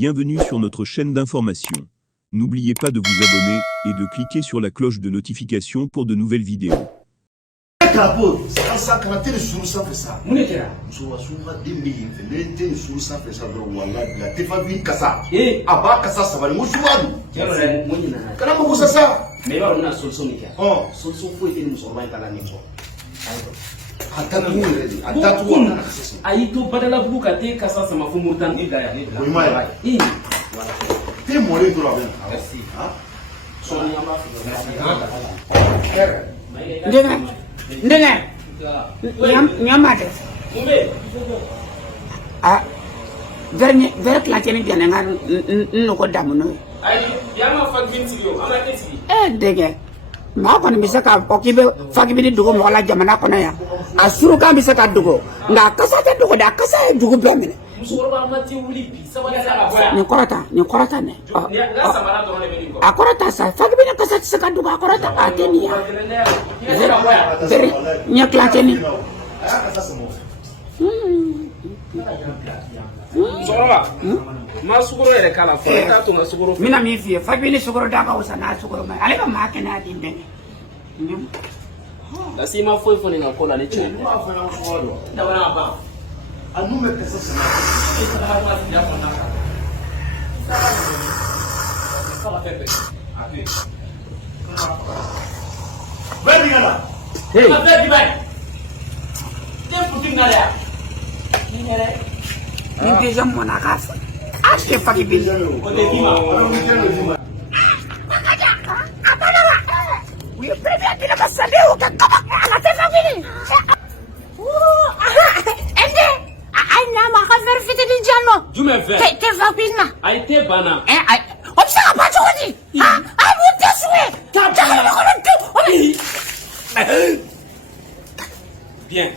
Bienvenue sur notre chaîne d'information. N'oubliez pas de vous abonner et de cliquer sur la cloche de notification pour de nouvelles vidéos. Aïto badala buka te kasa sama fumurtan ida ya. Ini. Te mole to la ben. Merci. Hein? Soni amba. Dengar. Nyamade. Ah. Ver kelacen jangan nuko damuno. Ai, yama fagmin siyo, ama tesi. Dengar. Ma kono bisa ka okibe fagibini dugo mo la jamana kono ya. Asuru kan bisa ka dugo. Nga kasa te dugo da kasa e dugo bemene. Musoro mati wuli bi sabali sala. Ni korata ne. La samara do ne beni ko. Akorata sa fagibini kasa te ka dugo akorata ateni ya. Ver nya kelacen. Soroba. Ma sugoro ere kala fo ta to ma sugoro. Mina mi fi fagibini sugoro da ka usana sugoro mai. Ale ba ma kana din be. La sima foi fo ni ngakola ni chwe. Da wana ba. Anu me pesa sana. Beni gala. Hey. Apa di bai? Dia puting ngala. Ni ngere. Ni deja mona casa. Aske fagibini. Ko te dima. We baby akina basadeo kakaba anataka vile. Ende aina maka verifite di jano. Jume ve. Te fagibina. Ai te bana. Ai. Obsa pa choni. Ai mutte suwe. Takala ko nto. Bien.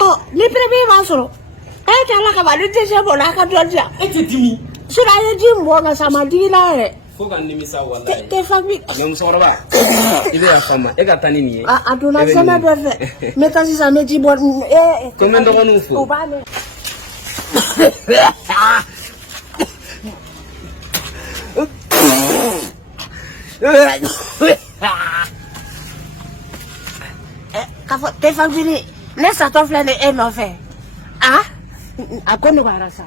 Oh, ni prebe masoro. Kala ka balu deja bona ka dolja. Et te dimi. Sura ye jimbo na samadila re. Fo kan nimisa wallahi. Te fagbi. Ngam soroba. Ibe ya fama. E ka tani ni. Aduna sama dofe. Meta sisa meji bon Comment do gonu fo? Obane. Kafo te fagbi ne sa to flene e no fe. Ah? Akono garasa.